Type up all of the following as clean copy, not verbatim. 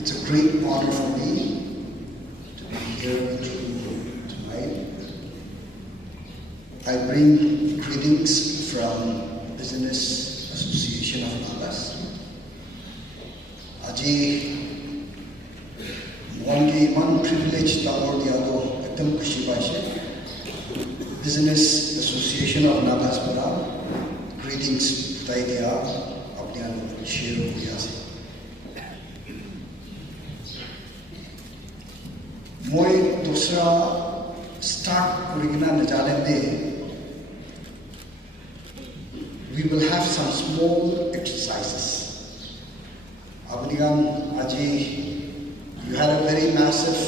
It's a great honor for me to be here with you tonight. I bring greetings from Business Association of Nagas. Aji one privilege tawar diado ekdam khushi paise. Business Association of Nagas para greetings tai dia apne aanu share kiya se. Moi dusra start kurigina najalende. We will have some small exercises. Abnigam aji, you had a very massive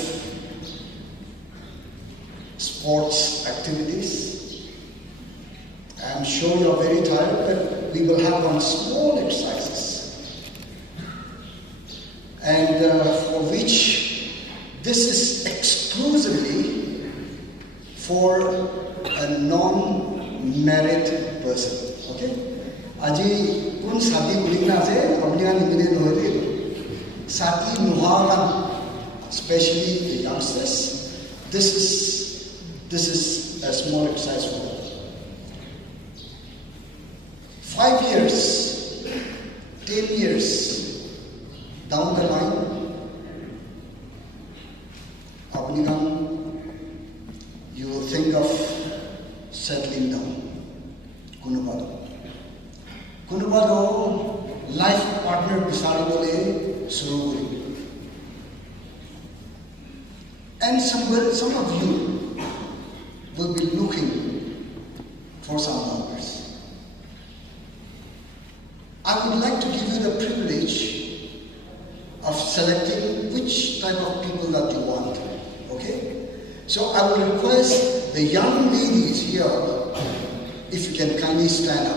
sports activities. I am sure you are very tired, but we will have one small exercises, and for which this is exclusively for a non-married person. Okay? Aji kun sati buligna se apniya nimine nohre sati nuhagan, especially the youngsters. This is a small exercise for them. 5 years, 10 years down the line, you will think of settling down. Kunubado life partner bisari bole suru. And some of you will be looking for some numbers. I would like to give you the privilege of selecting which type of people that you want. Okay? So I will request the young ladies here, if you can kindly stand up.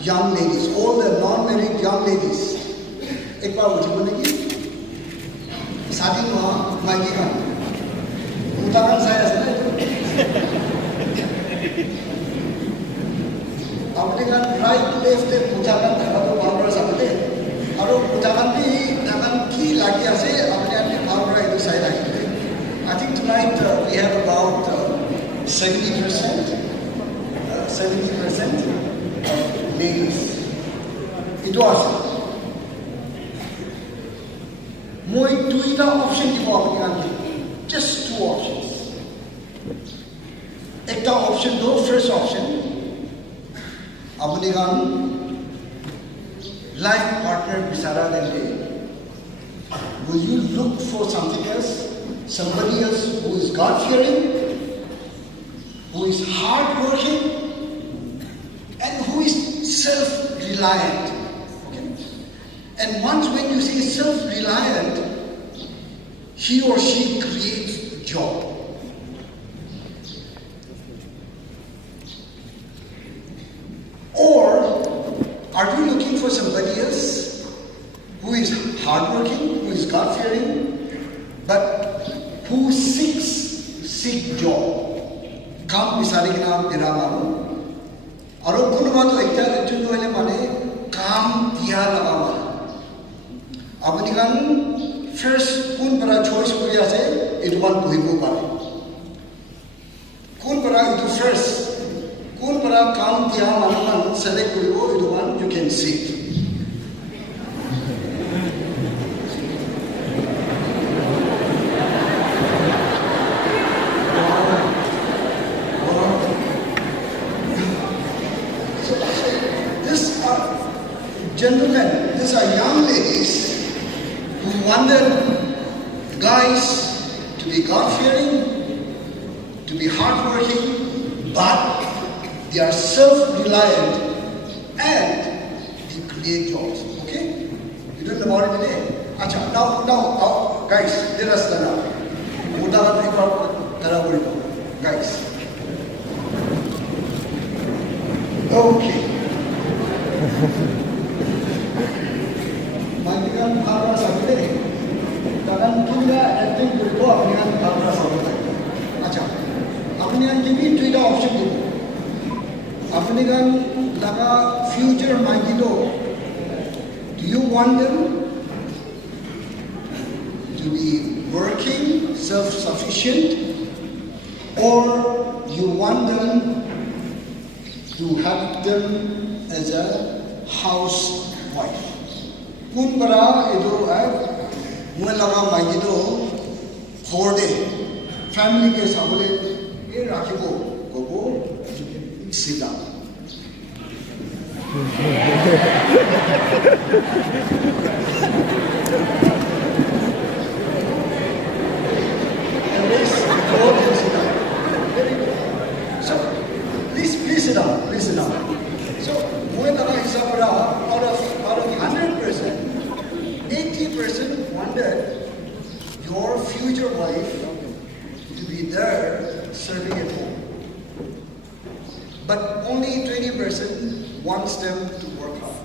Young ladies, all the non-married young ladies. Ek baar uthi bolegi. Sadi no maigi kan. Utakan saya asal. Apne kan right left e utakan thara to power sabte. Aro utakan bhi takan ki lagi ase apne apne power itu side lagi. I think tonight we have about 70% of ladies. It was. Moi duita option di bawah just 2 options. Ekta option do, first option. Apne kan life partner bisara denge. Will you look for something else? Somebody else who is God-fearing, who is hard-working, and who is self-reliant. Okay? And once when you say self-reliant, he or she creates a job. Or are you looking for somebody else who is hard-working, who is God-fearing, but who seek job? Kam bisari ke naam dera mano. Aro kunwa to ekta tu hele mane kam diya laga mano. Apni kan first kun para choice kuri ase it one bohibo pare. Kun para itu first kun para kam diya mano kan select kuribo it one you can seek. Gentlemen, these are young ladies who wanted guys to be God-fearing, to be hard-working, but they are self-reliant and they create jobs. Okay? You don't know about it today? Acha, now, guys, let us stand up. Guys. Okay. Afnigan laga future mangido. Do you want them to be working, self-sufficient, or you want them to have them as a housewife? Kun bara ido ay muelaga mangido horde family ke sabole e rakhibo gogo sit down. So please sit down, please sit down. So when out of 100%, 80% wanted your future wife to be there serving at home. But only 20% wants them to work hard.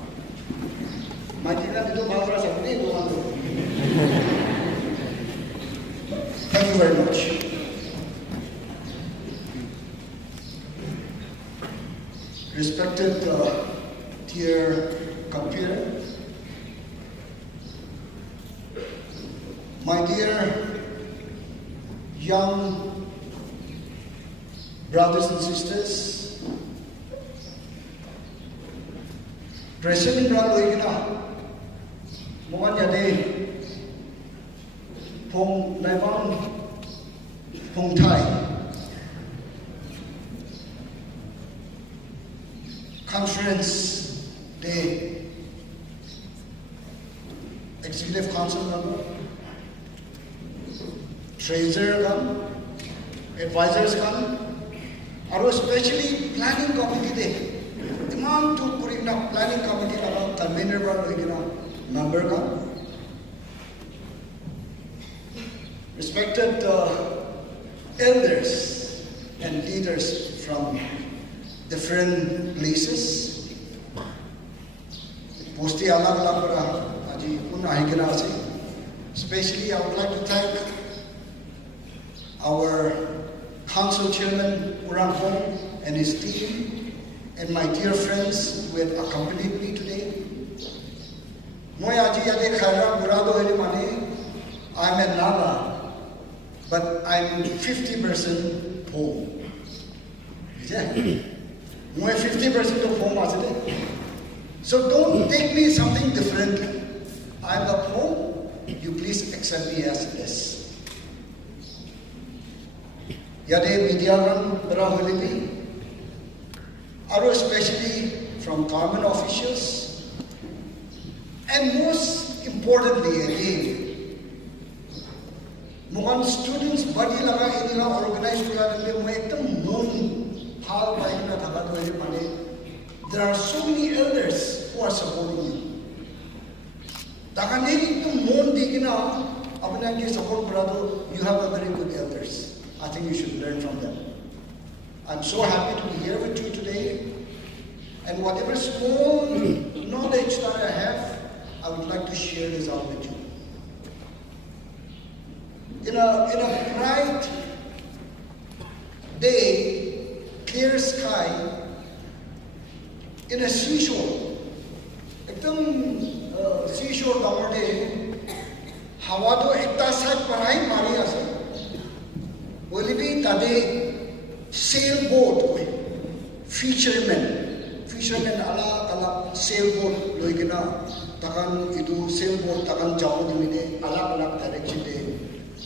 Thank you very much. Respected dear computer, my dear young brothers and sisters, President Laivangh, Phom, Laivangh, Pangthai Conference Day, Executive Council member, Treasurer, Advisors, and especially Planning Committee Day. Imam to Kurina Planning Committee convener member. Respected elders and leaders from different places. Posti alag alag aji pun ahikena ase. Especially I would like to thank our council chairman Phom and his team, and my dear friends who have accompanied me today. Moi aji ade khaira murado hele mane I'm a Nala, but I'm 50% Phom. Moi 50% of Phom aside. So don't take me something different. I'm a Phom. You please accept me as this. Yade media ran bra holibi. Aro especially from government officials, and most importantly again, Mohan students body laga inila organized kura mo ekdam mon hal baina thaga to mane. There are so many elders who are supporting you. Takane ekdam mon digina apna ke support brado. You have a very good elders. I think you should learn from them. I'm so happy to be here with you today, and whatever small knowledge that I have, I would like to share this out with you. In a bright day, clear sky, in a seashore, seashore damar day, hawa to ekta side parai mari ase. Will be tade sailboat fishermen ala sailboat loigena takan itu sailboat takan jauh dimine alak direction de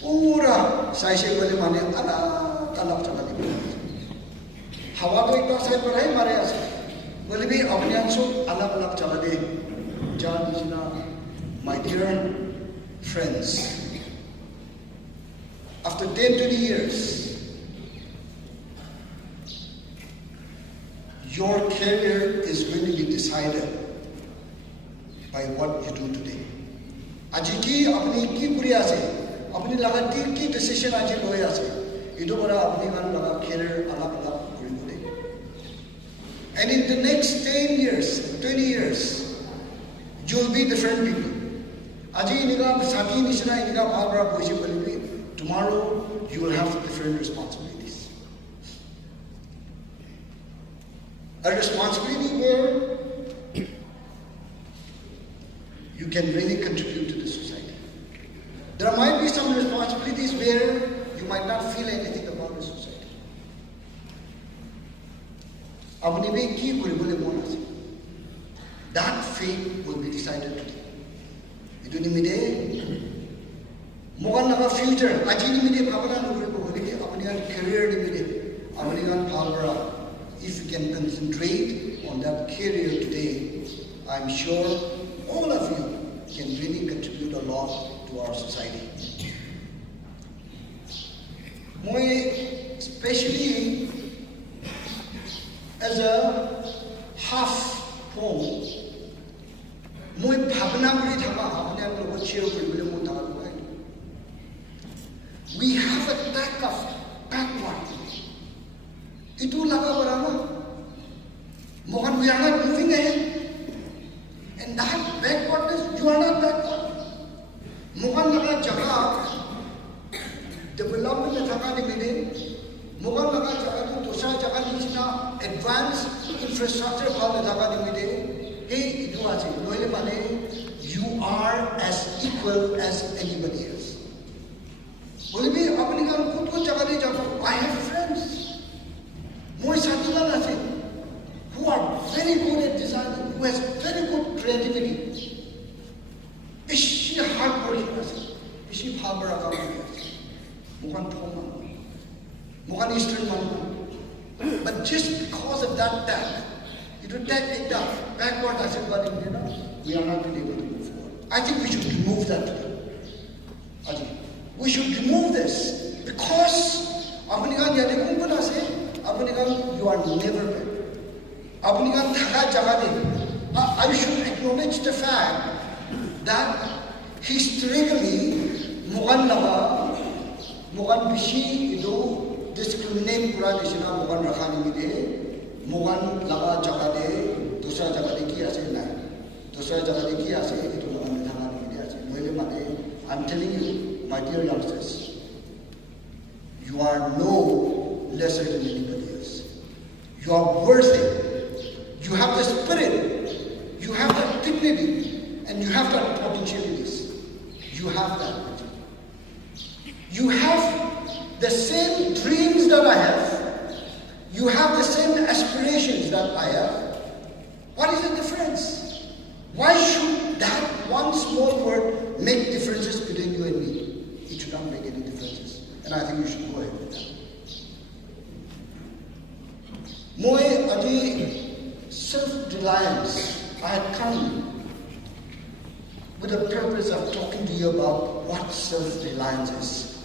pura size wale mane ala talap chaka di hawa to ekta side par hai mare ase will be apne so alak chaka de jan jina. My dear friends, after 10-20 years, your career is going to be decided by what you do today. Aji ki apni ki kuriya se, apni lagati ki decision aji loya se. Ido bara apni kan laga career alag kuri bude. And in the next 10 years, 20 years, you will be different people. Aji iniga sati nisna iniga barbara boise bolibi. Tomorrow you will have different responsibilities. A responsibility where you can really contribute to the society. There might be some responsibilities where you might not feel anything about the society. That fate will be decided today. Itu ni mide, mogan naga future. Aji ni mide bhabana nuguri ko holi apni career ni mide, apni bhalbara. If you can concentrate on that career today, I'm sure all of you can really contribute a lot to our society. Moi, especially as a half Phom, moi bhabna kuri thama apne logo share kuri bole mo thama. We have a lack of backward. Itu laga barama. Mohan, we are not moving ahead. And that backwardness, you are not backward. Mohan laga jaga development thaka ni mide. Mohan laga jaga tu dosra jaga ni china advanced infrastructure bhal thaka ni mide. Hey, itu ache. Noile mane you are as equal as anybody else. Bole bhi apni kan khud ko jaga de jago. I have friends. Moi sathigan ase who are very good at designing, who has very good creativity. Ishi hard working ase. Ishi bhabara kam ase. Mohan Phom man. Mohan Eastern man. But just because of that tag, it will take it down. Backward Ashirwad India, we are not able to move forward. I think we should remove that today. We should remove this because Abunigan Yadikumpana say, Abunigan, you are never back. Abunigan Thaka Jagade. I should acknowledge the fact that historically, Mogan Lava, Mogan Bishi, Ido, discriminate Pura Dishina, Mogan Rakhani Mide, Mogan Lava Jagade, Dusra Jagade Ki Ase Nai. Dusra Jagade Ki Ase, Ito Mogan Thana Mide Ase. Noile Mane, I'm telling you, my dear youngsters, you are no lesser than anybody else. You are worthy. You have the spirit. You have that dignity. And you have that potentialities. You have that. You have the same dreams that I have. You have the same aspirations that I have. What is the difference? Why should that one small word make differences between you and me? It should not make any differences. And I think you should go ahead with that. Moi adi self-reliance. I had come with the purpose of talking to you about what self-reliance is.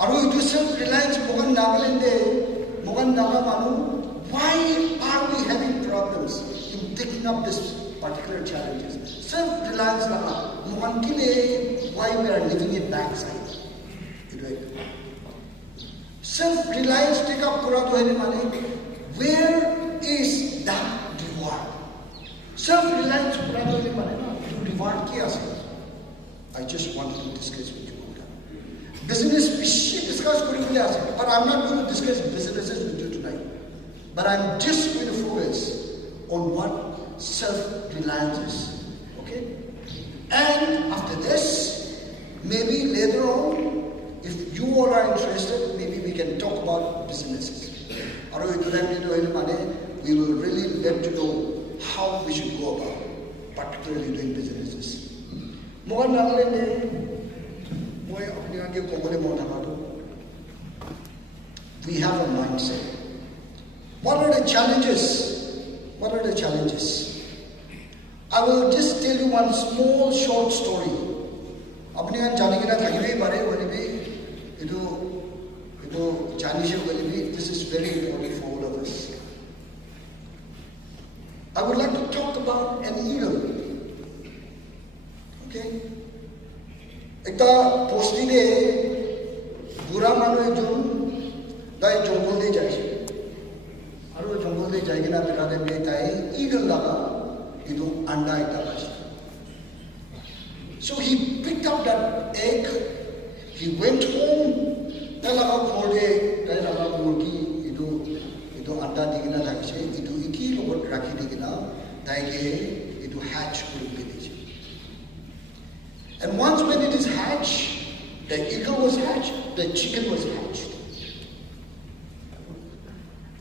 Are we do self-reliance? Mogan Nagalende, Mogan Nagamanu. Why are we having problems in taking up this particular challenges? Self-reliance Naga. Mogan Kile, why we are living in backside. Self-reliance take up Puratu Mane. Where is that reward? Self-reliance Puratu Mane. Reward kya se? I just wanted to discuss with you about that. Business discuss but I'm not going to discuss businesses with you tonight. But I'm just going to focus on what self-reliance is. Okay? And after this, maybe later on, if you all are interested, maybe we can talk about businesses. We will really let you know how we should go about, particularly doing businesses. We have a mindset. What are the challenges? What are the challenges? I will just tell you one small short story. This is very important for all of us. I would like to talk about an eagle. Okay? Ekta posti de bura manu jun dai jungle de jai. Aru jungle de jai gina bekade me tai eagle laga idu anda ita. So he picked up that egg. He went home. Talaga khode, talaga murgi idu anda digina thakse idu what rakhi digina, taige it will hatch. And once when it is hatched, the eagle was hatched, the chicken was hatched.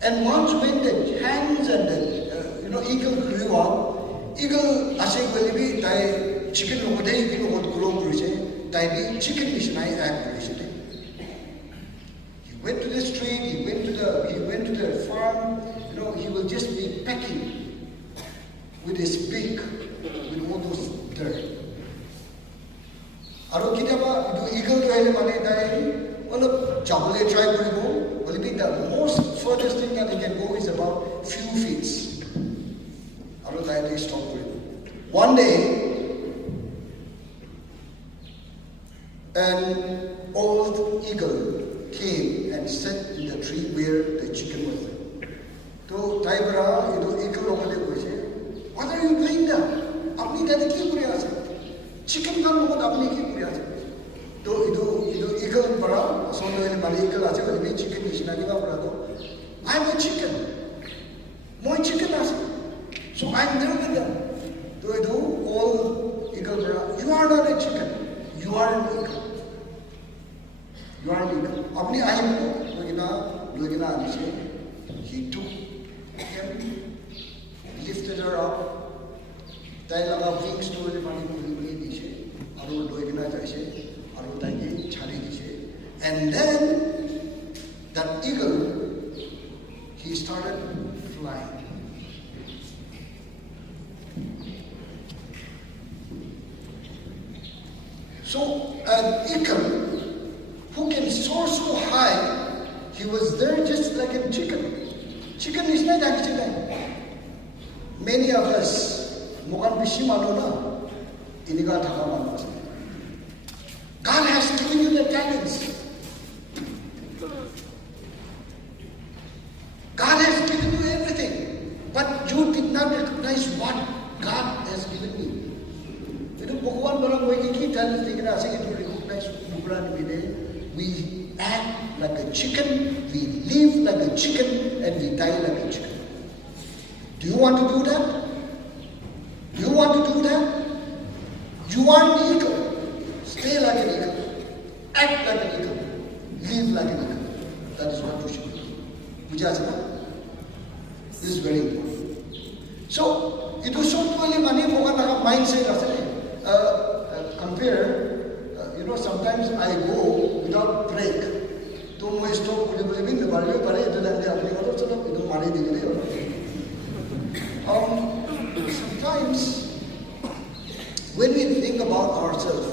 And once when the hens and the eagle grew up, eagle ashe belibi tai chicken logode eagle logod grow krise, tai bi chicken mishnai act krise. He went to the street, he went to the farm, he will just be pecking with his beak with all those dirt. Aro kitaba do eagle to hele mane tai olo jabale try koribo, will be the most furthest thing that he can go is about few feet. Aro tai they stop koribo. One day, an old eagle came and sat in the tree where the chicken was there. So Taibara, eagle over there, what are you doing there? Apni dadi ki kuri ase? Chicken kan mo apni ki kuri ase? So eagle para, so no ele eagle ase, but me chicken ishna ki ba para do. I'm a chicken. Moi chicken ase. So I'm there with them. So all eagle para, you are not a chicken. You are an eagle. You are an eagle. Apni ahim logina anishe. He took him, lifted her up, tai laga wings to the money kuli dishe, aru logina jaise, aru tai ki chhari dishe. And then that eagle, he started flying. So an eagle who can soar so high, he was there just like a chicken. Chicken is not actually. Many of us, Mogan Bishimanona, Iniga Takamanos. God has given you the talents. God has given you everything. But you did not recognize what God has given you. You know, Bhagwan Baram Vaiki talents taken us to recognize we act like a chicken, we live like a chicken, and we die like a chicken. Do you want to do that? Do you want to do that? You are an eagle. Stay like an eagle. Act like an eagle. Live like an eagle. That is what you should do. Pujasana. This is very important. So, it was so truly money for one mindset. Compare. Sometimes I go without break. Sometimes when we think about ourselves,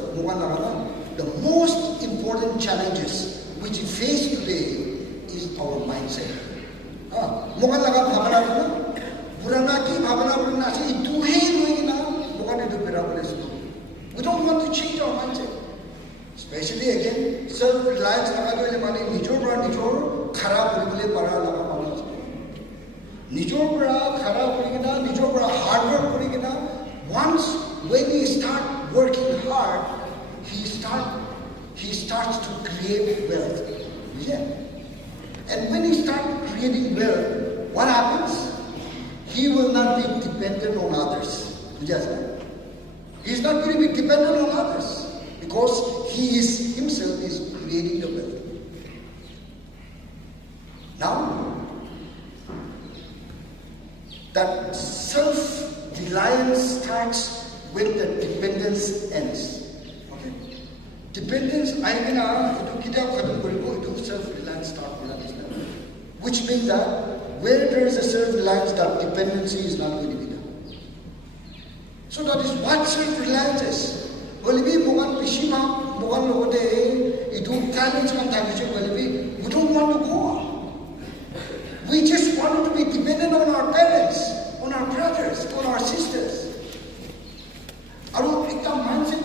the most important challenges which we face today is our mindset. We don't want to change our mindset. Especially again, self-reliance nijor hard work. Once when he start working hard, he starts to create wealth. Yeah. And when he starts creating wealth, what happens? He will not be dependent on others. He's not going to be dependent on others. Because he himself is creating the wealth. Now, that self-reliance starts when the dependence ends. Okay? Dependence, self-reliance starts. Which means that where there is a self-reliance, that dependency is not going to be done. So that is what self-reliance is. We don't want to go on. We just want to be dependent on our parents, on our brothers, on our sisters. Mindset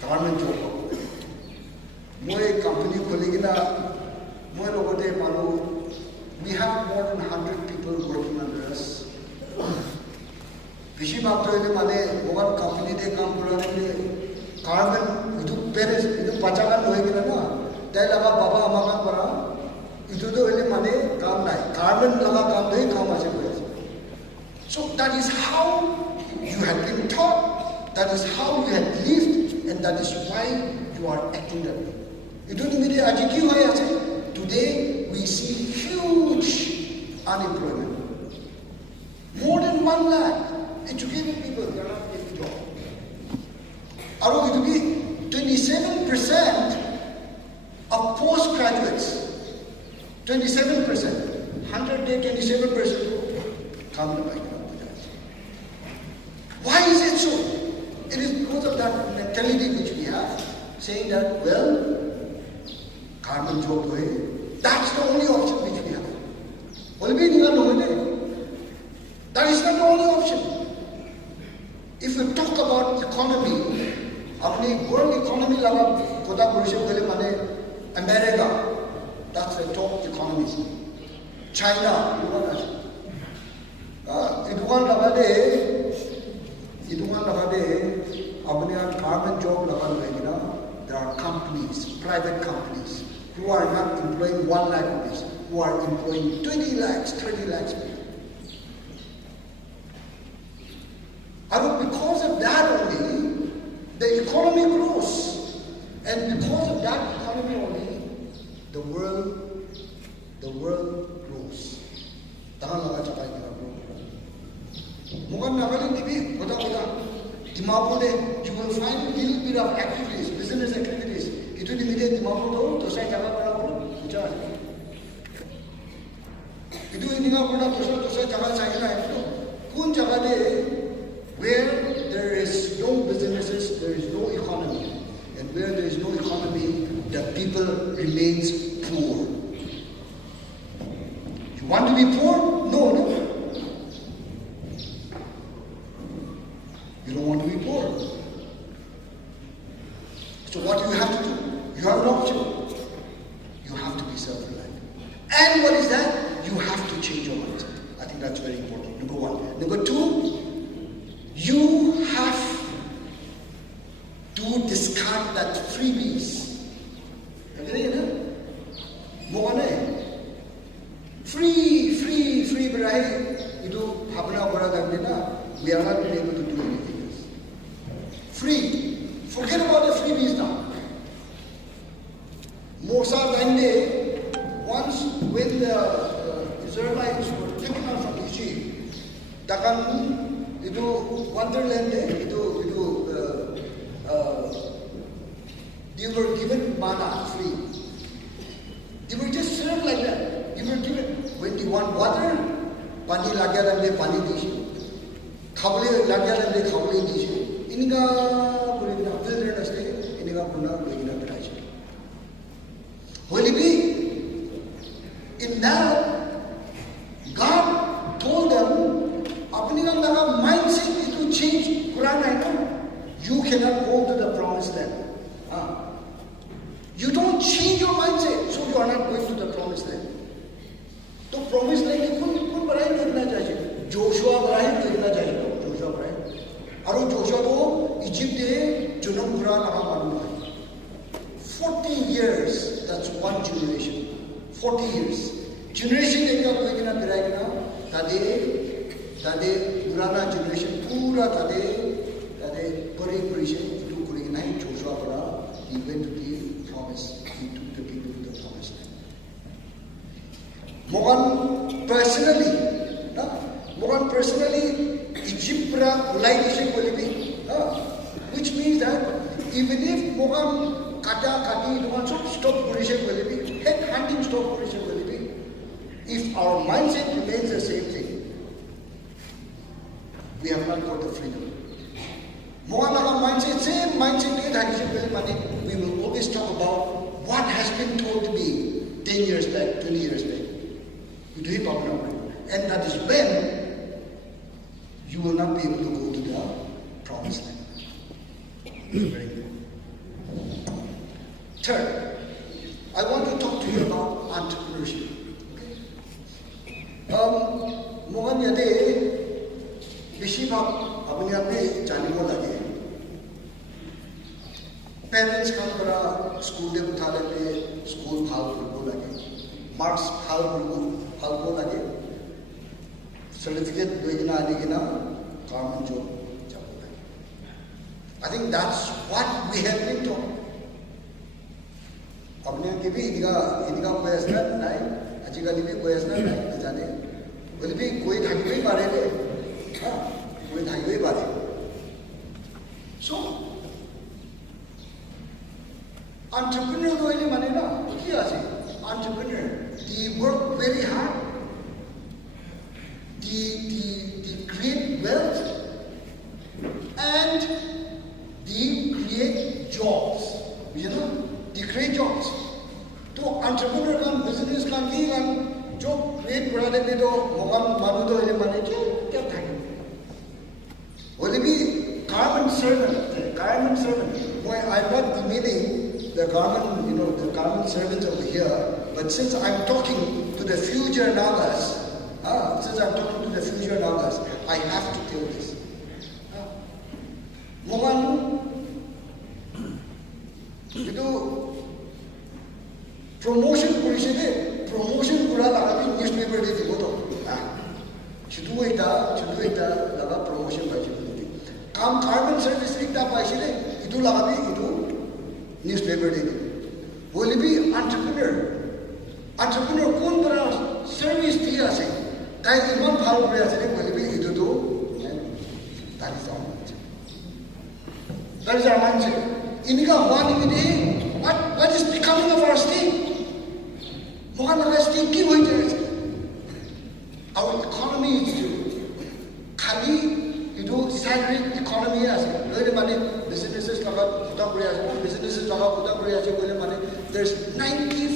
government job. Company we have more than 100 people working under us. Company carbon, They lava baba amakan para. Itu tu ele mane काम नहीं. Carbon lava काम नहीं काम आसे कोई. So that is how you have been taught. That is how you have lived, and that is why you are acting that way. You don't need to educate. Today we see huge unemployment. More than 1 lakh educated people are not getting a job. Are going to be 27% of postgraduates. 27%. 100 27% come to Pakistan. Why is it so? It is because of that mentality which we have, saying that, well, carbon job hai. That's the only option which we have. That is not the only option. If we talk about economy, apni world economy laga koda burishe gale mane America, that's the top economies. China, iduan lagade apni carbon job laga there are companies, private companies, who are not employing 1 lakh rupees, who are employing 20 lakhs, 30 lakhs people. And because of that only, the economy grows. And because of that economy only, the world grows. You will find a little bit of activities, business activities. Itu di media Dimapur tu, saya jaga pada pun, bicara. Itu ini nggak pernah saya jaga saya lah itu. Kun jaga deh. Where there is no businesses, there is no economy. And where there is no economy, the people remains poor. You want to be poor? No. You don't want to be poor. So what do you have to do? You have an option. You have to be self-reliant. And what is that? You have to change your mindset. I think that's very important. Number 1. Number 2, you have to discard that freebies. Free, we are not able to do anything else. Free. Forget about the freebies now. Mosa Dande, once when the Israelites were taken out from Egypt, Dakan, itu Wonderland, they were given manna free. They were just served like that. You were given, when you want water, pani lagya lagde pani dishi. Khable lagya lagde khable dishi. Inga purina wilderness de, inga purna legina betaji. Will it be? In that, God told them, apni laga mindset is to change. Quran I know. You cannot go to the promised land. You don't change your mindset, so you are not going to the promised land. तो promised land की कौन बराई देखना चाहिए? Joshua बराई देखना चाहिए तो जोशुआ बराई. और वो जोशुआ तो इजिप्ट दे जुनून बुरा लगा मालूम है. 40 years, that's one generation. 40 years. Generation देखा कोई किना बराई किना तादे पुराना generation पूरा तादे परे परिचय इतु कुड़ी किना ही जोशुआ बरा he went to the promise. He took the people to the promised land. Mogan personally, Egypt ulai dishe bolibi, which means that even if Mogan kati don't stop dishe bolibi, head hunting stop dishe bolibi, if our mindset remains the same thing, we have not got the freedom. Mogan mindset, same mindset we will always talk about what has been told to me 10 years back, 20 years back. And that is when you will not be able to go to the promised land. Very good. Third, I want to talk to you about entrepreneurship. Mohan yade bishibab apne apne janimo lage. Parents come kara school de utha lete. school ভাল কৰিব লাগে marks ভাল কৰিব লাগে certificate লৈ কিনা আনি কিনা government job যাব লাগে I think that's what we have been taught अपने के भी इनका कोई असर नहीं आजकल भी कोई असर नहीं जाने बोले भी कोई ढाई भी बारे ले हाँ कोई ढाई भी बारे so entrepreneur को ये माने ना क्या है entrepreneur they work very hard they create wealth and they create jobs you know they create jobs तो entrepreneur का business का भी का job create करा देते तो मकान मारू तो ये माने क्या था बोले भी government servant why I'm not demeaning the government you know the government servants over here but since I'm talking to the future Nagas I have to tell this मकान itu promotion policy promotion pura lagi newspaper di foto chudu eta laga promotion baji boli kam carbon service ekta paise le itu lagi itu newspaper di boli bi entrepreneur kon para service dia ase kai imon bhal kore ase boli bi itu to that is our mindset inika wani ni what is becoming of our state mohan laga state ki hoye jayese our economy is khali idu salary economy ase loire mane businesses laga khuda kore ase bole mane there's 90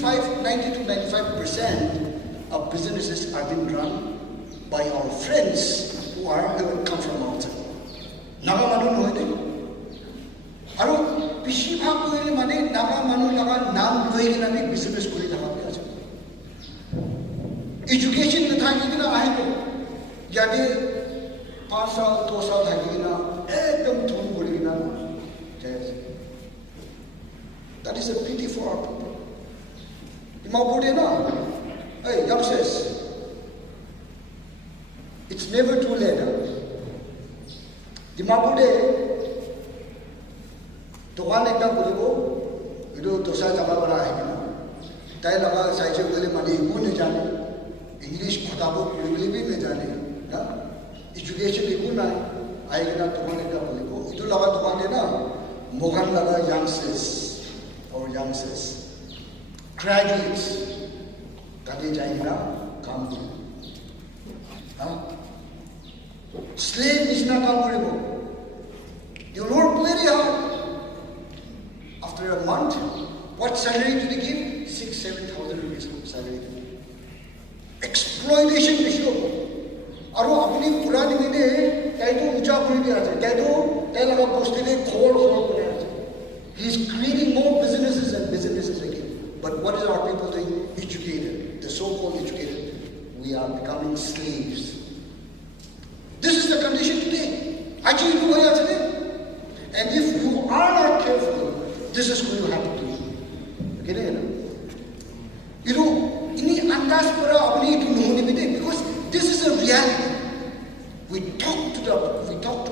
to 95% of businesses are being run by our friends who come from outside naga manu noy de আৰু বেছিভাগ কৰিলে মানে নাগা মানুহ লগা নাম লৈ কিনে আমি বিজনেছ কৰি থকা আছে এডুকেশ্যন নাথাকি কিনে আহিব যদি 5 সাল 2 সাল থাকি কিনে একদম থম কৰি কিনে যাই আছে that is a pity for our people ইমাবুদে না hey youngsters it's never too late ইমাবুদে दुकान एक बोलिबो इदो दोसा जमा बना है ना ताई लगा साइजे बोले माने इको नहीं जाने इंग्लिश खताबो बोले भी नहीं जाने ना एजुकेशन इको ना आएगा ना दुकान एक बोलिबो इदो लगा दुकान है ना मोगन लगा youngsters graduates कभी जाएगा काम हाँ slave इसना काम करेबो you work very hard after a month, what salary do they give? 6,000-7,000 rupees salary. Exploitation ratio. Aru apni purani mine kai to ucha kuri diya ase. Kai laga poste le khol kore ase. He is creating more businesses again. But what is our people doing? Educated, the so-called educated. We are becoming slaves. This is the condition today. Actually, and if you are not careful, this is what you have to do. Okay, you know, ini andas para apni itu lohni bide because this is a reality. We talk to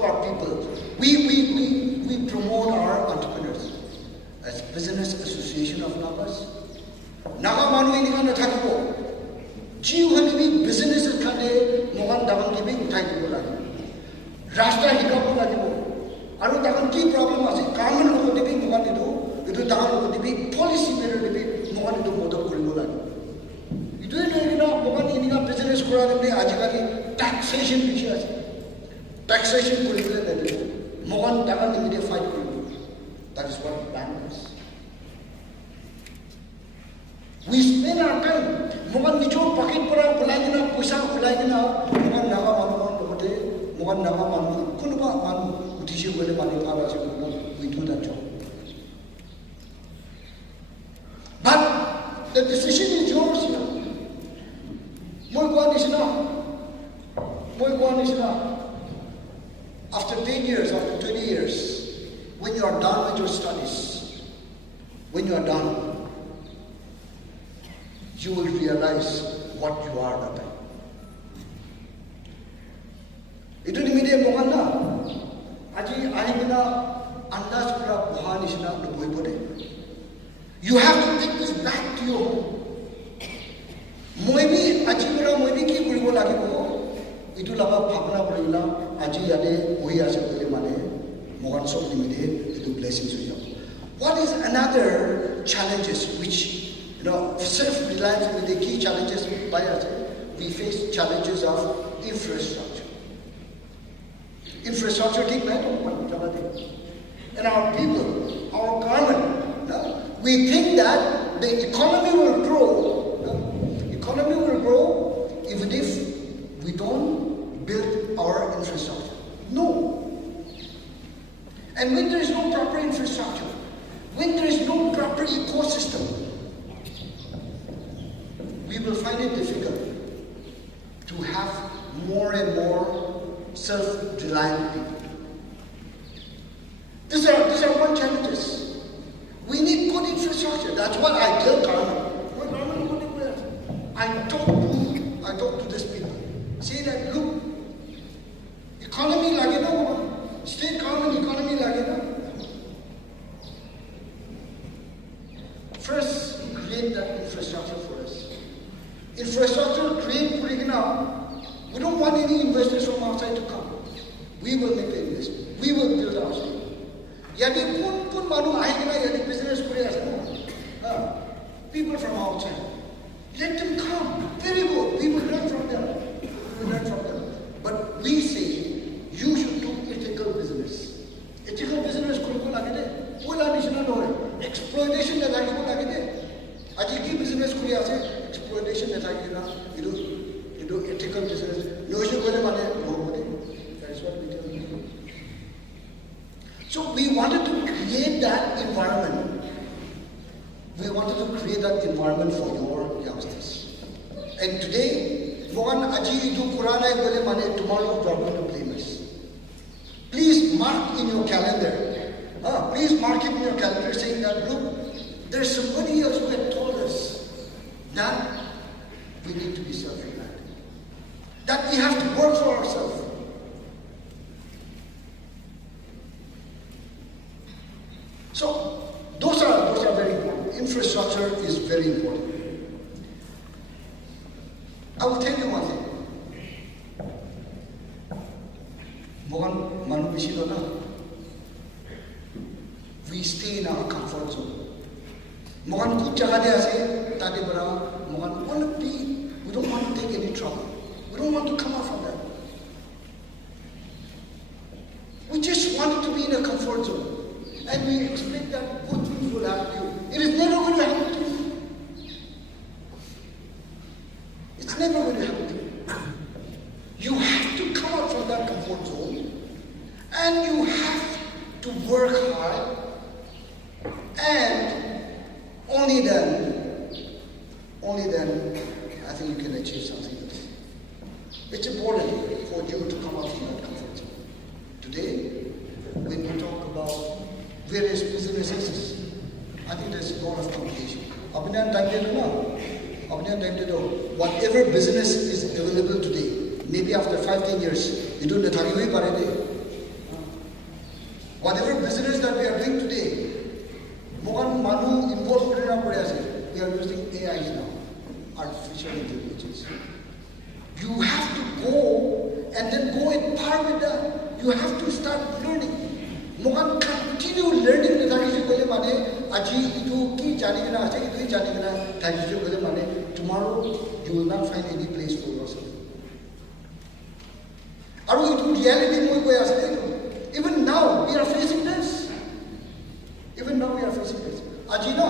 our people. We promote our entrepreneurs as business association of Nagas. Naga manu ini kan nathakibo. Jiu hani bi business khane mohan dagan ki bi uthai dibo lagi. Rashtra hikabo lagibo. Aru dagan ki problem ase common logo dibi mohan itu dagan logo dibi policy matter dibi mohan itu model koribo lagi. Itu loina mohan ini ka business kora debne ajikali taxation bishi ase. Taxation koribole debe mohan dagan ini fight koribo. That is what bankers. We spend our time mohan nicho pocket pora ulai dina paisa ulai dina mohan naga manu logote mohan naga manu kunuba manu utishe gole manu phara ase we do that job. But the decision is yours. Moi Guanishina. After 10 years, after 20 years, when you are done with your studies, when you are done, you will realize what you are that time. Itu nimide mokan na. Aji ahibina andas pura buhan isna luboi bode. You have to take this back to your home. Moi bi aji pura moi bi ki kuribo lagibo. Itu laba bhabna porila aji yade oi ase bole mane mokan sob nimide itu blessings hoya. What is another challenges which self-reliance with the key challenges by us? We face challenges of infrastructure. Infrastructure and our people, our government. We think that the economy will grow. Economy will grow even if we don't build our infrastructure. No. And when there is no proper infrastructure, when there is no proper ecosystem, we will find it difficult to have more and more self-reliant people. These are one challenges. We need good infrastructure. That's what I tell government. I talk to these people. Say that, look, economy lagena, state government economy lagena. First, create that infrastructure for us. Infrastructure create putting now. We don't want any investors from outside to come. We will make the investment. We will build ourselves. Yadi pun manu ahigna yadi business kure asno. People from outside. Let them come. Very good. We will learn from them. We will learn from them. But we say you should do ethical business. Ethical business kure lagide. Ola additional no. Exploitation na lagide. Ajiki business kure ase. Exploitation na lagide. You do ethical business. No issue kore mane no mane. That is what we tell you. So we wanted to create that environment. We wanted to create that environment for your youngsters. And today, Mohan Aji Idu Kurana Gole Mane, tomorrow you are going to blame us. Please mark in your calendar. Please mark it in your calendar saying that, look, there's somebody else who had told us that we need to be self-reliant. That we have to work for ourselves. So, those are very important. Infrastructure is very important. I will tell you one thing. Mohan Manu Bishidona. We stay in our comfort zone. Mohan kuch jaga de ase tade bara Mohan we don't want to take any trouble. We don't want to come out from that. We just want to be in a comfort zone. And we expect that good things will happen to you. It is never going to happen to you. It's never going to happen to you. You have to come out from that comfort zone. And you have to work hard. And only then, I think you can achieve something else. It's important for you to come out from that comfort zone. Today, when we talk about various businesses, I think there's a lot of competition. Whatever business is available today, maybe after 5-10 years, you don't know. Whatever business that we are doing today, we are using AIs now, artificial intelligence. You have to go and then go in par with that. You have to start learning. Mohan continue learning the things you mane aji itu ki janigna ase itu janigna things you mane tomorrow you will not find any place for yourself. Aru itu reality mo koi ase even now we are facing this. Even now we are facing this. Aji na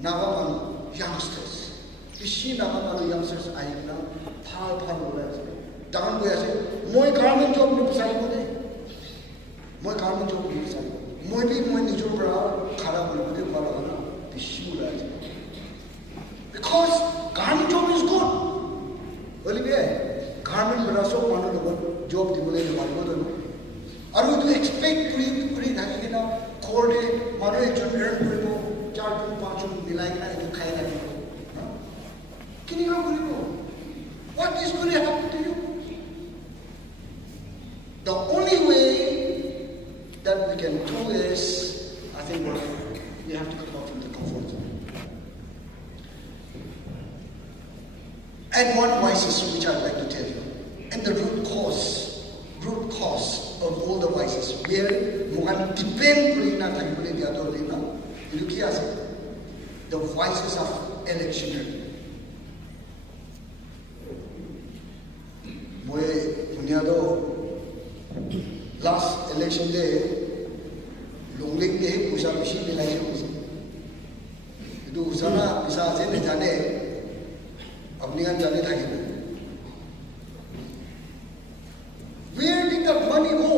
nagaman youngsters. Ishi nagaman youngsters ayina phal ho raha ase. Dagan koi ase moi government job ni bisai ko nahi. Moi government job ni bisai. Moi nijor bra khara bol ke wala na bishi ura ase. Because government job is good. Boli be government bra so manu logon job dibole ne wala to no. Aru to expect kuri dhagi na korde manu ekjon earn koribo 4-5 milai na etu khai na. is going to happen to you. The only way that we can do is, I think, we have to come out from the comfort zone. And one vices which I'd like to tell you, and the root cause of all the vices, where Mohan depend the vices of electioneering. Last election day, Longling day, Pusa Pishi election was. Do Usana, Pisa Zen, Jane, Avnigan Jane Thagi. Where did the money go?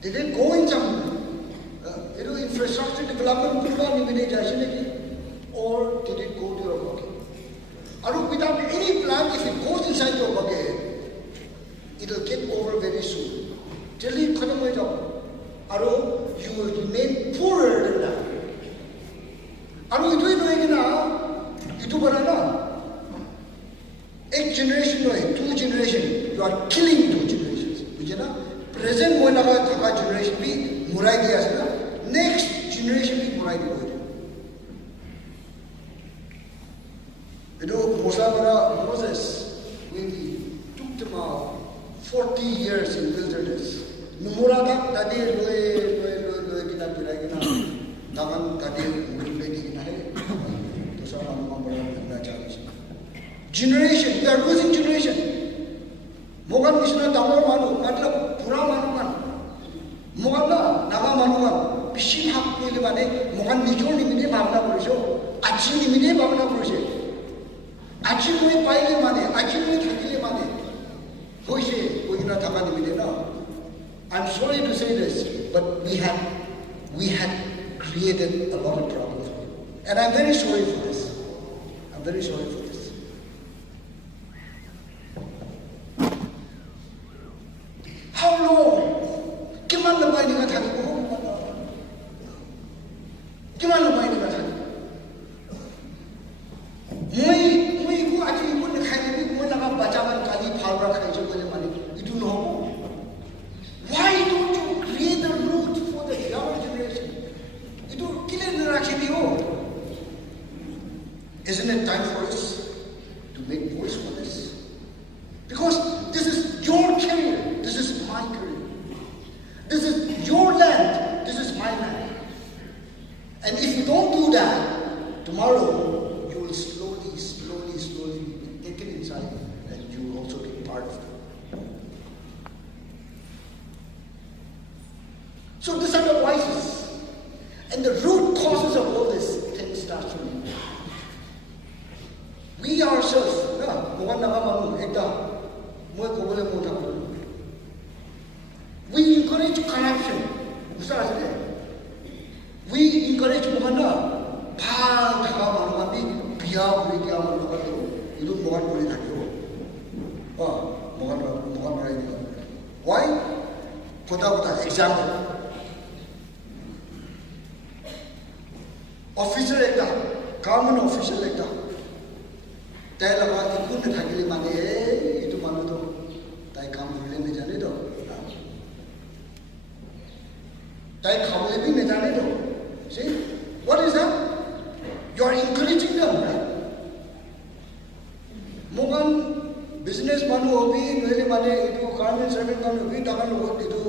Did it go in some infrastructure development or did it go to your pocket? Or without any plan, if it goes inside your pocket, it will get over very soon. Till you come away, you will remain poorer than that. One generation, two generations, you are killing two generations. Present one generation be murai diya, next generation be murai diya. Moses, when he took them out 40 years in wilderness, Numurada tadi loe kina pirai kina, dagang tadi murule di kina hai, to sama nama bera challenge. Generation, we are losing generation. Mogan Mishna Damar Manu, Matlab Pura Manuman. Mogana, Naga Manuman, Pishin Hak Pilimane, Mogan Nijo Nimini Bamna Purjo, Achi Nimini Bamna Purjo. Achi Mui Paile Mane, Achi Mui Takile Mane. Hoishe, Wina Takani Midena. I'm sorry to say this, but we had created a lot of problems. And I'm very sorry for this. I'm very sorry for this. How long? Kiman na bay nga thani ko? Kiman na bay nga thani? Moi ko aji ko na khai ni mo na bacha man kali phalra khai jo kole mane itu no. Why don't you create a route for the younger generation? Itu kile na rakhi diyo. Isn't it time for us to make voice for this? Because this is your career. This is my career. This is your land. This is my land. And if you don't do that, tomorrow you will slowly be taken inside and you will also be part of it. So these are the vices. And the root causes of all this thing starts from you. We ourselves, we encourage corruption. We encourage Mohana. Why? Example. Officer ekta, government official ekta. Tell about the good Hagili Mane, itu Manudo, Tai Kam Village Janedo. Tai Kawabi Nejanedo. See? What is that? You are encouraging them, right? Mogan business manu hobi, Nueli Mane, itu government servant manu hobi, Takan Hobi, itu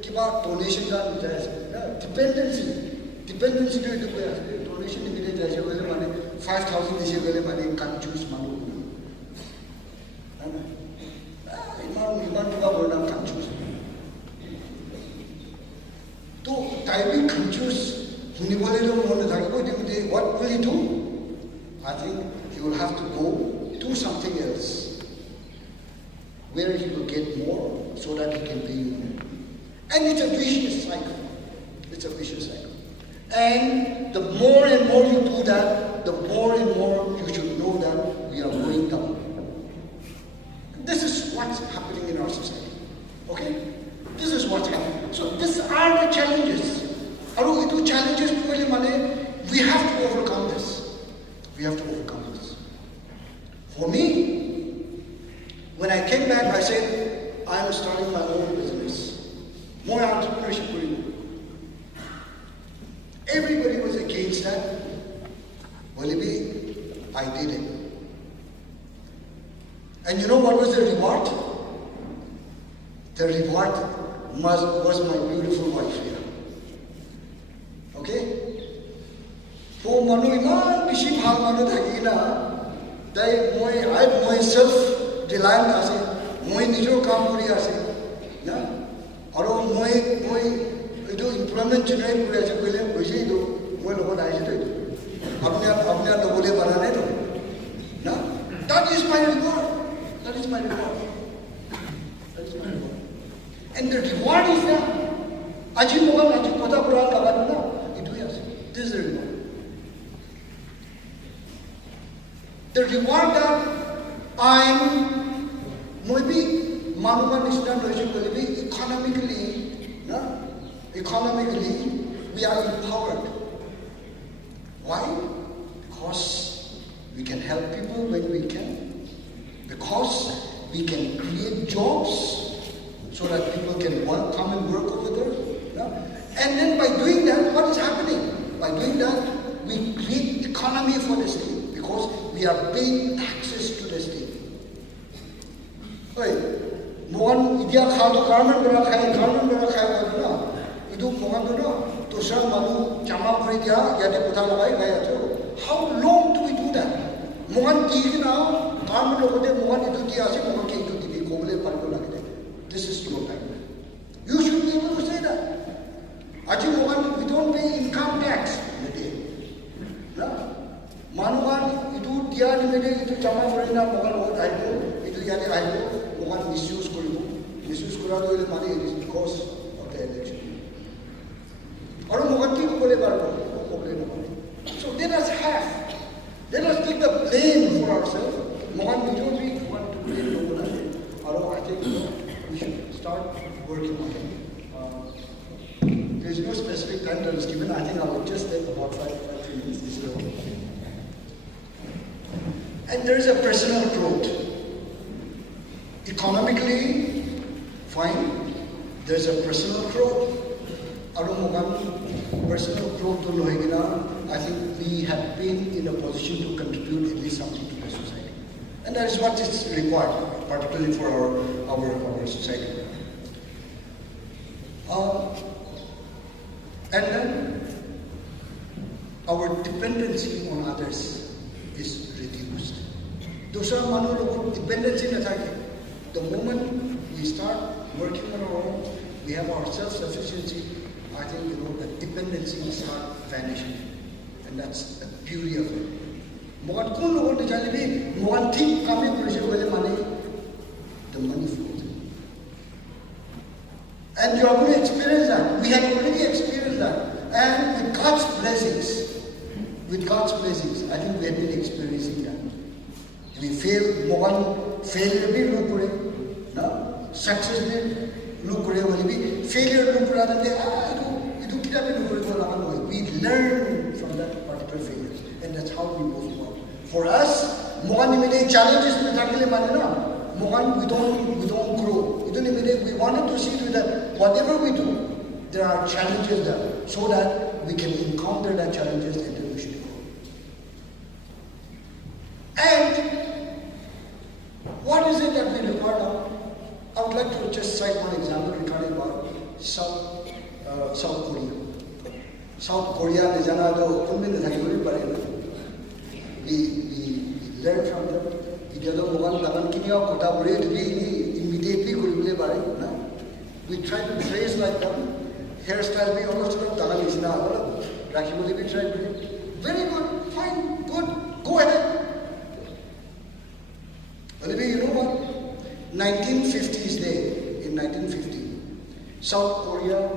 Kiba donation done, dependency to it, donation in the village, 5,000 is a very money, can't choose Manu. Iman can't choose. To Taiwan can't choose. What will he do? I think he will have to go do something else where he will get more so that he can pay you more. And it's a vicious cycle. It's a vicious cycle. And the more and more you do that, the more and more you should know that we are going down. This is what's happening in our society. Okay? This is what's happening. So these are the challenges. Challenges, we have to overcome this. We have to overcome this. For me, when I came back, I said, I am starting my own business. More entrepreneurship. Everybody was against that. Well, I did it. And you know what was the reward? The reward was my beautiful wife here. Okay? Phom manu iman bishi bhal manu thaki na, dai moi self-reliant ase, moi nijo kaam kori ase, na, aro moi ido employment generate kori ase, koile koise ido, moi logo dai se to ido, apne logo le bana nahi to, na, that is my reward. That is my reward. That is my reward. And the reward is that aji mogan aji kota Quran lagan na, itu ya. This is the reward. The reward that I'm maybe manuman is not maybe economically we are empowered. Why? Because we can help people when we can. Because we can create jobs so that people can come and work over there. Yeah? And then by doing that, what is happening? By doing that, we create economy for the state because we are paying taxes to the state. Hey, mohan idia khado government bera khai na. Idu mohan do na. Tosha manu chama kori dia yade kotha lagai gaya to. How long do we do that? Mohan dig na. This is your time. You should be able to say that. We don't pay income tax. Manuan itu dia nimede itu jama korina mogan vote aibo itu yade aibo mogan misuse koribo. Misuse korado ile money is because of the election. Aru mogan ki kore barbo complain about it. So let us take the blame for ourselves. Mohan, we don't want to blame no one. Although I think we should start working on it. There is no specific time that is given. I think I will just take about 5 minutes. This is all. And there is a personal growth. Economically, fine. There is a personal growth. Personal growth to Lohegina, I think we have been in a position to contribute at least something to the society. And that is what is required, particularly for our society. And then our dependency on others is reduced. Dosha manu logo dependency na thake. The moment we start working on our own, we have our self-sufficiency. I think the dependency will start vanishing, and that's the beauty of it. Mogan kun logon to chale bhi mogan think kami purishe wale money, the money flows in. And you are going to experience that. We have already experienced that, and with God's blessings, I think we have been experiencing that. We fail, mogan failure bhi look kore, na success bhi look kore wale bhi failure look kora tante we learn from that particular failure, and that's how we move forward. For us, mogan nimede challenges me thakile mane na, mogan we don't grow. We wanted to see that whatever we do, there are challenges there, so that we can encounter that challenges and then we should grow. And what is it that we require now? I would like to just cite one example regarding about South Korea. South Korea, we learn from them. We try to trace like them. Hairstyle be almost very good, fine, good, go ahead. You know what? 1950s day, in 1950, South Korea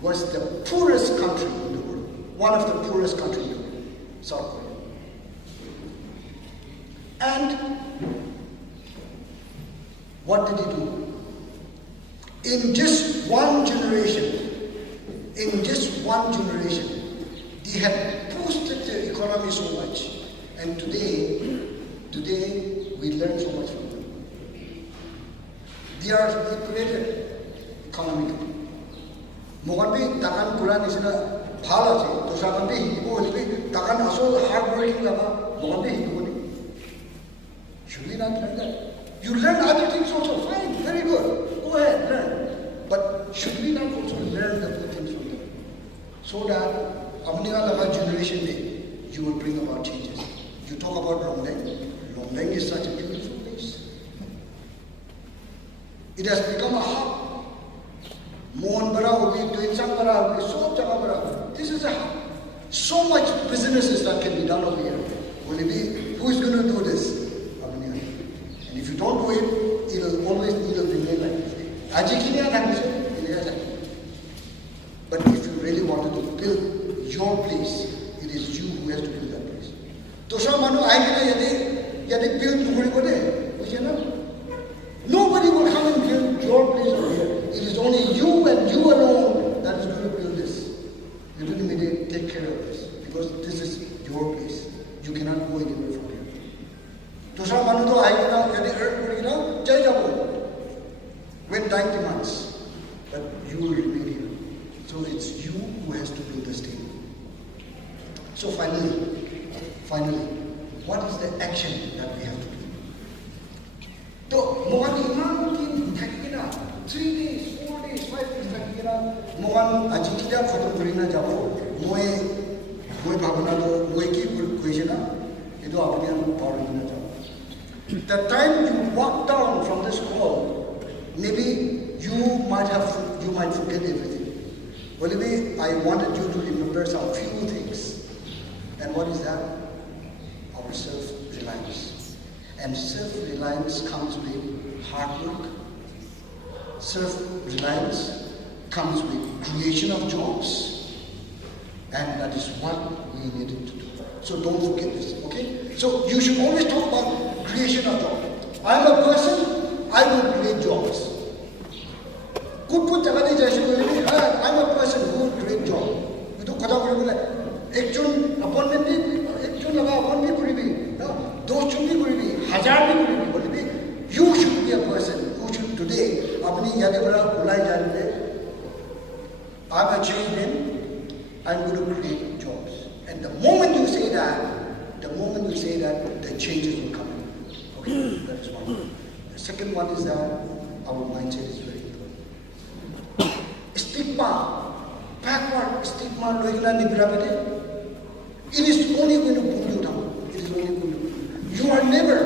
was the poorest country in the world. One of the poorest countries in the world, South Korea. And what did he do? In just one generation, they had boosted their economy so much. And today Today, we learn so much from them. They are equated economically. Mogambi takan Quran is na bhala che. To sagambi hibo hibo takan asol hard working lava. Mogambi hibo ni. Should we not learn that? You learn other things also. Fine, very good. Go ahead, learn. But should we not also learn the good things from them? So that apne wala generation day, you will bring about changes. You talk about Laivangh. Laivangh is such a beautiful place. It has become a hub. Mohan bara hogi, Thaishan bara hogi, sob jagah bara. This is a hub. So much businesses that can be done over here. Will it be, who is going to do this? And if you don't do it, it'll remain like this. But if you really wanted to build your place, it is you who has to build that place. Tosha manu yadi build nobody will come and build your place over here. It is only you and you alone that is going to build this. You don't immediately take care of this because this is your place. You cannot go anywhere from here. Tosha manu to yadi earn jai jabo. When time demands, but you will remain here. So it's you who has to build this team. So finally, what is the action that we have to do? So, Mohan Imam King Thakina, 3 days, 4 days, 5 days Thakina, Mohan Ajikida Khotokurina Jabo, Moe Bhavana, Moe Ki Kuishana, Ido Abhiyan Paurina Jabo. The time you walk down from this hall, maybe you might forget everything. Well, maybe I wanted you to remember some few things. And what is that? Our self-reliance. And self-reliance comes with hard work. Self-reliance comes with creation of jobs. And that is what we needed to do. So don't forget this, okay? So you should always talk about creation of jobs. I am a person, I will create jobs. I'm a person who will create jobs. You do kata kore bole. Ekjon appointment bhi, ekjon laga appointment bhi kore bhi, dos chun bhi kore bhi, hazar bhi kore bhi bole bhi. You should be a person who should today apni yadi bada bulai jane. I'm a change man. I'm going to create jobs. And the moment you say that, the changes will come in. Okay, that is one. The second one is that our mindset is very important. Stigma, backward stigma, it is only going to pull you down. It is only going to pull you. You are never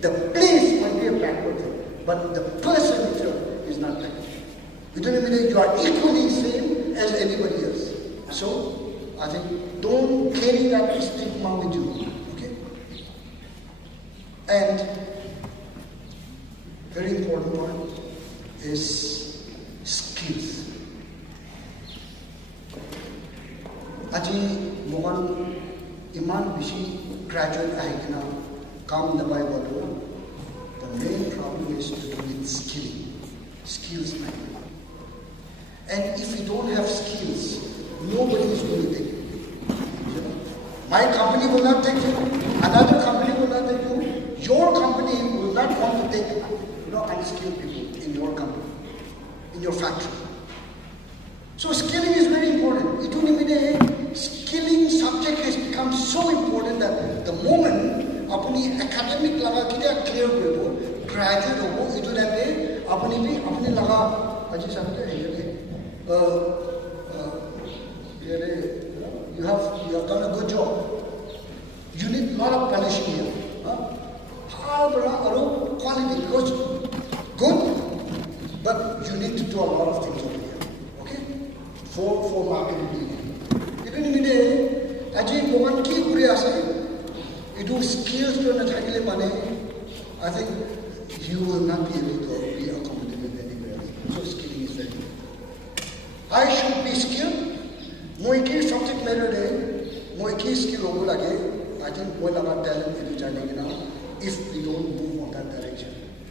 the place might be a backward thing, but the person itself is not backward. You are equally same as anybody else. So, I think don't carry that stigma with you. Okay? And very important one is skills. Aji Mohan Iman Bishi graduate ahikina kam dabai bodo. The main problem is to do with skilling. Skills matter. And if you don't have skills, nobody is going to take you. My company will not take you. Another company will not take you. Your company will not want to take unskilled people in your company, in your factory. So skilling is very important. Skilling subject has become so important that the moment apni academic laga clear hobo, graduate hobo, itu dande apni laga aji sabte you have done a good job. You need a lot of polishing here. Quality because good, but you need to do a lot of things over here. Okay? For marketing. Even in the day, aji mohan ki puri ase. You do skills to nathakile mane. I think you will not be able to be accommodated anywhere else. So skilling is very important. I should be skilled. Moiki subject matter day, moiki skill over lage. I think all our talent will be changing now. If we don't move on that direction,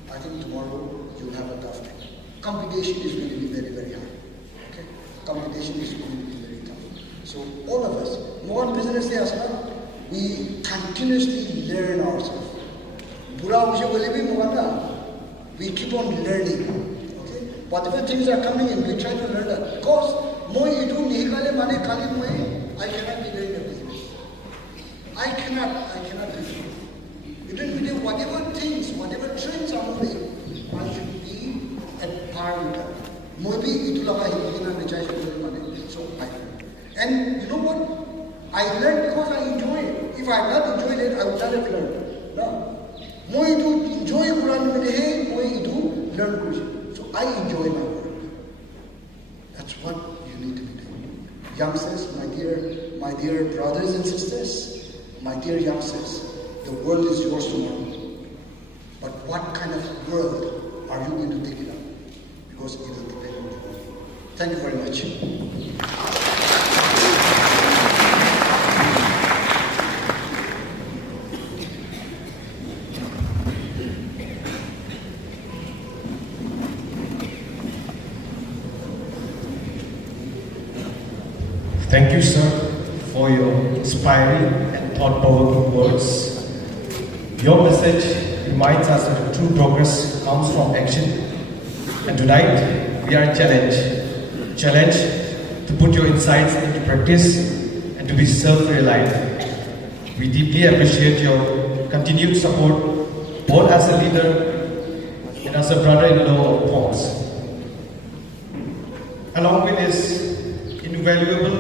I think tomorrow you'll have a tough time. Competition is going to be very, very high. Okay? Competition is going to be very tough. So all of us, more on business day asana, we continuously learn ourselves. We keep on learning. Okay? Whatever things are coming in, we try to learn that. Because I cannot be doing the business. I cannot do it. Even with whatever things, whatever trends are moving, I should be at par with that. Maybe so I learn. And you know what? I learned because I enjoy it. If I had not enjoyed it, I would not have learned. No. Moi itu enjoy Quran menehe, moi itu learn Quran. So I enjoy my work. That's what you need to be doing. Youngsters, my dear brothers and sisters, my dear youngsters, the world is yours tomorrow. But what kind of world are you going to take it up? Because it will depend on you. Thank you very much. Thank you, sir, for your inspiring and thought-provoking words. Your message reminds us that true progress comes from action. And tonight, we are challenged to put your insights into practice and to be self-reliant. We deeply appreciate your continued support, both as a leader and as a brother-in-law of Phom's. Along with his invaluable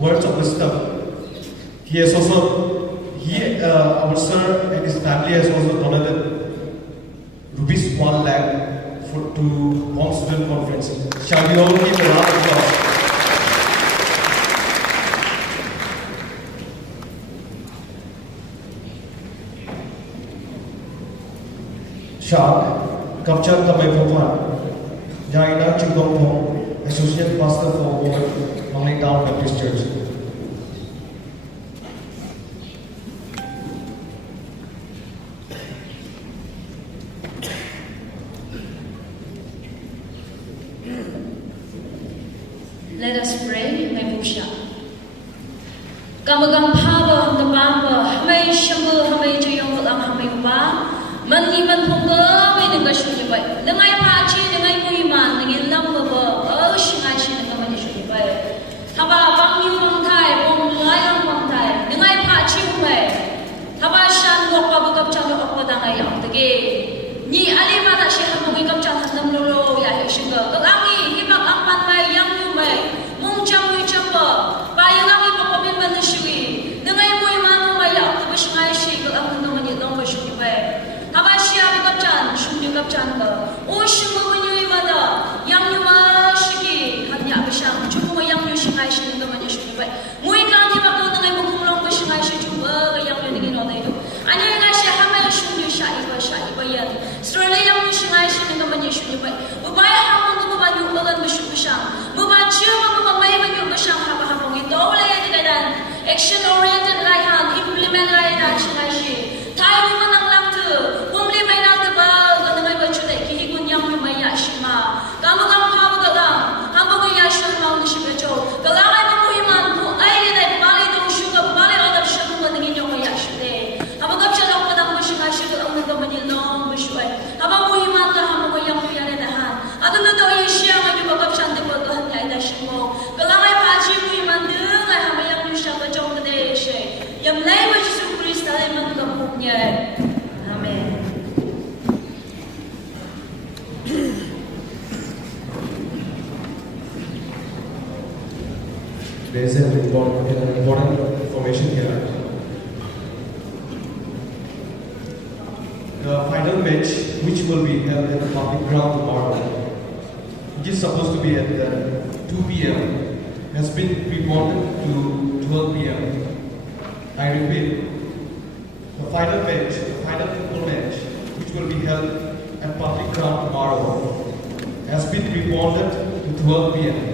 words of wisdom, our sir and his family has also donated rupees 1 lakh to Phom Student Conference. Shall we all give a round of applause? Shark, Kapchan Tamay Phom, Jaina Chingdong Phom, Associate Pastor for Women, Manglay Town Baptist Church. Let us pray, my Busha. Kamagam Pabü, the Bamba, Hamay Shamu, Hamay Jayong, Hamay Ba, Mandi Manpunga, Winnegashu, the Mai Pachi, the Mai Muiman, the Lamba, Shingashi, the Kamadishu. Haba Pangnyiü Pangthai, Phom Laivangh Pangthai, the Mai Pachi Way, Haba Shan, Wapa Kapchan, Opadanga Yang, the gay. Ni Alimata Shiham, Kapchan, and the Lolo, Yahishinga, the Lami, Hibak Ampan, Yang May. Mungcham Chamba, Bayanami Papin Manishui, the May Manu Maya, the Bishai Shig, Amani, Lomba Shukiwe, Habashia Kapchan, Shukapchanga, Oshu Mada, Yamuma Shiki, Hanya Bisham, Chuma Yang Yushai Shig, the Manishukiwe, Muikan Hibaku, the Mukulong Bishai Shig, Yang Yino. I know I shall have a Shuni Shai Bayan, Strelay Mushai Shig, the Manishukiwe, Ubaya Hamu, Mubayu, Bisham, Mubachu. Action-oriented Raihan, implement Raihan Shinashi. Thai women ang langtu, pumli may nagtabag, at may bachuday, kihikun yang may yashima. Kamugang pabagalang, habang may yashun maung ni Shigacho. Galangay mamuhiman, kung ay linay, bali itong syuga, bali agad siya kung maningin yung may yashuday. Habang siya lang padang masyingashi, ang nagkamanilong masyoy. Habang muhiman ka, habang may yang pinananahan. At ang nito ay siya, magibagap siya, di ba lahat nga idashin mo. Galangay pachi, muhiman din, ay hamayang Yang lain Jesus Kristus dalam mengkampungnya. Amin. There is an important information here. The final match, which will be held at the public ground tomorrow, which is supposed to be at 2 p.m., has been reported to 12 p.m. I repeat, the final football match, which will be held at public ground tomorrow, has been reported to 12 p.m.